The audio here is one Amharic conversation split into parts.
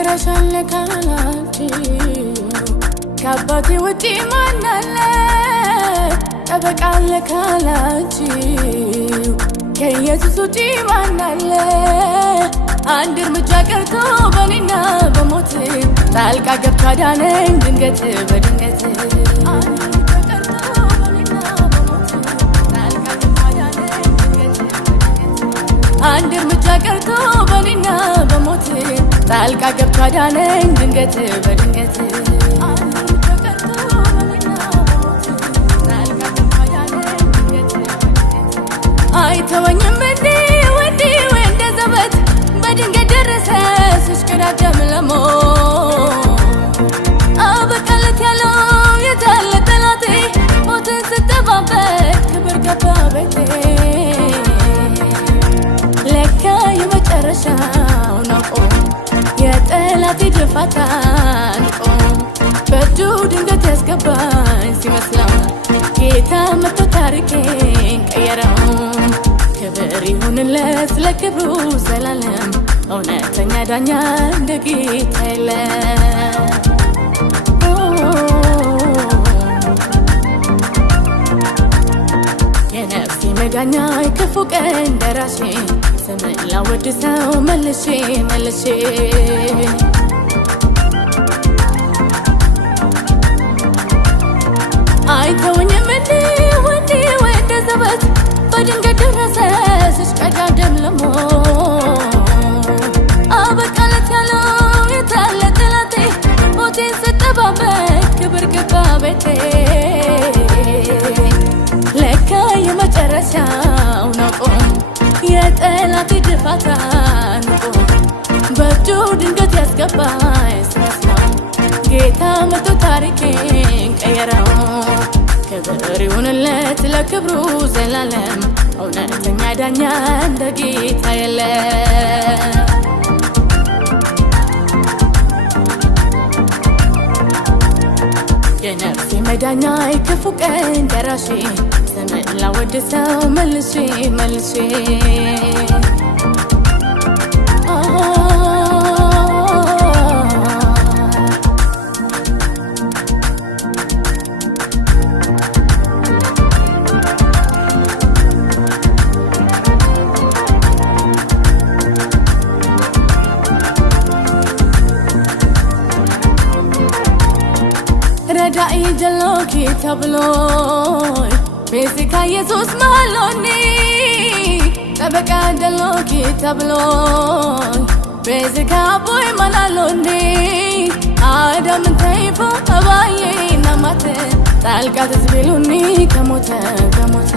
ይረሻል ካላንቺ ከአባቴ ውጪ ማን አለ ጠበቃ አለ ካላንቺ ከኢየሱስ ውጪ ማን አለ አንድ እርምጃ ቀርቶ በኔና በሞት ጣልቃ ገብቶ አዳነኝ ድንገት በድንገት አንድ እርምጃ ቀርቶ በኔና በሞት ጣልቃ ገብቶ አዳነኝ ድንገት በድንገት አይተወኝም እንዴ ወንዴ ወንደ ዘበት በድንገት ደረሰ ሲሽከዳደም ለሞት አበቃለት ያለው የታለ ጠላቴ ሞትን ስጠባበቅ ክብር ገባ ቤቴ ለካ የመጨረሻው ናቆ የጠላቴ ድፋታ ንቆ በእጁ ድንገት ያስገባኝ ሲመስለው ጌታ መጥቶ ታሪኬን ቀየረው ክብር ይሁንለት ለክብሩ ዘላለም እውነተኛ ዳኛ እንደ ጌታ የለም የነፍሴ መዳኛ ክፉ ቀን ደራሼ ስምን ላወድሰው መልሼ መልሼ አይተወኝም እንዴ ወንዴ ወንደ ዘበት በድንገት ደረሰ ሲሽቀዳደም ለሞት አበቃለት ያለው የታለ ጠላቴ ሞቴን ስጠባበቅ ክብር ገባ ቤቴ ለካ የመጨረሻው ናቆ የጠላቴ ድፋታ ንቆ በእጁ ድንገት ያስገባኝ ሲመስለው ጌታ መጥቶ ታሪኬን ቀየረው ክብር ይሁንለት ለክብሩ ዘላለም እውነተኛ ዳኛ እንደ ጌታ የለም የነፍሴ መዳኛ ክፉ ቀን ደራሼ ስምን ላወድሰው መልሼ መልሼ ረዳኢ ጀሎኪ ተብሎ ቤዚካ ኢየሱስ ማሎኒ ጠበቃ ጀሎኪ ተብሎ ቤዚካ ቦይ ማላሎኒ አዳምን ተይፎ አባዬ ናማተ ጣልቃ ተዝቢሉኒ ከሞተ ከሞተ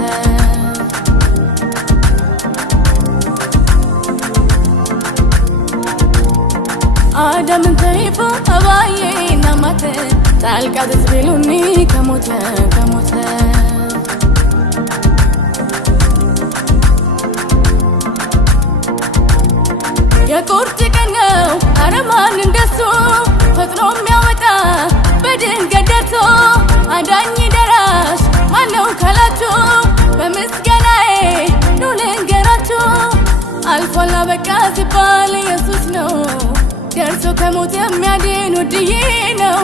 አዳምን ተይፎ አባዬ ናማተ ጣልቃ ተዝቢሉኒ ከሞተ ከሞተ የቁርጥ ቀን ነው ኧረ ማን እንደሱ ፈጥኖ የሚያወጣ በድንገት ደርሶ አዳኝ ደራሽ ማነው ካላችሁ በምስጋናዬ ኑ ልንገራችሁ አልፏል አበቃ ሲባል ኢየሱስ ነው ደርሶ ከሞት የሚያድን ውድዬ ነው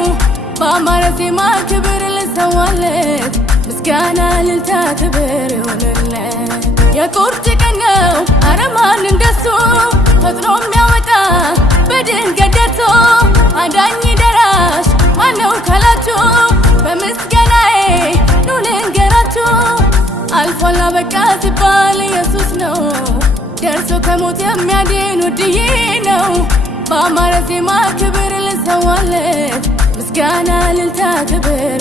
በአማረ ዜማ ክብር ልሰዋለት ምስጋና ልልታ ክብር ይሁንለት የቁርጥ ቀን ነው ኧረ ማን እንደሱ ፈጥኖ የሚያወጣ በድንገት ደርሶ አዳኝ ደራሽ ማነው ካላችሁ በምስጋናዬ ኑ ልንገራችሁ አልፏል አበቃ ሲባል ኢየሱስ ነው ደርሶ ከሞት የሚያድን ውድዬ ነው በአማረ ዜማ ክብር ልሰዋለት ምስጋና ልልታ ክብር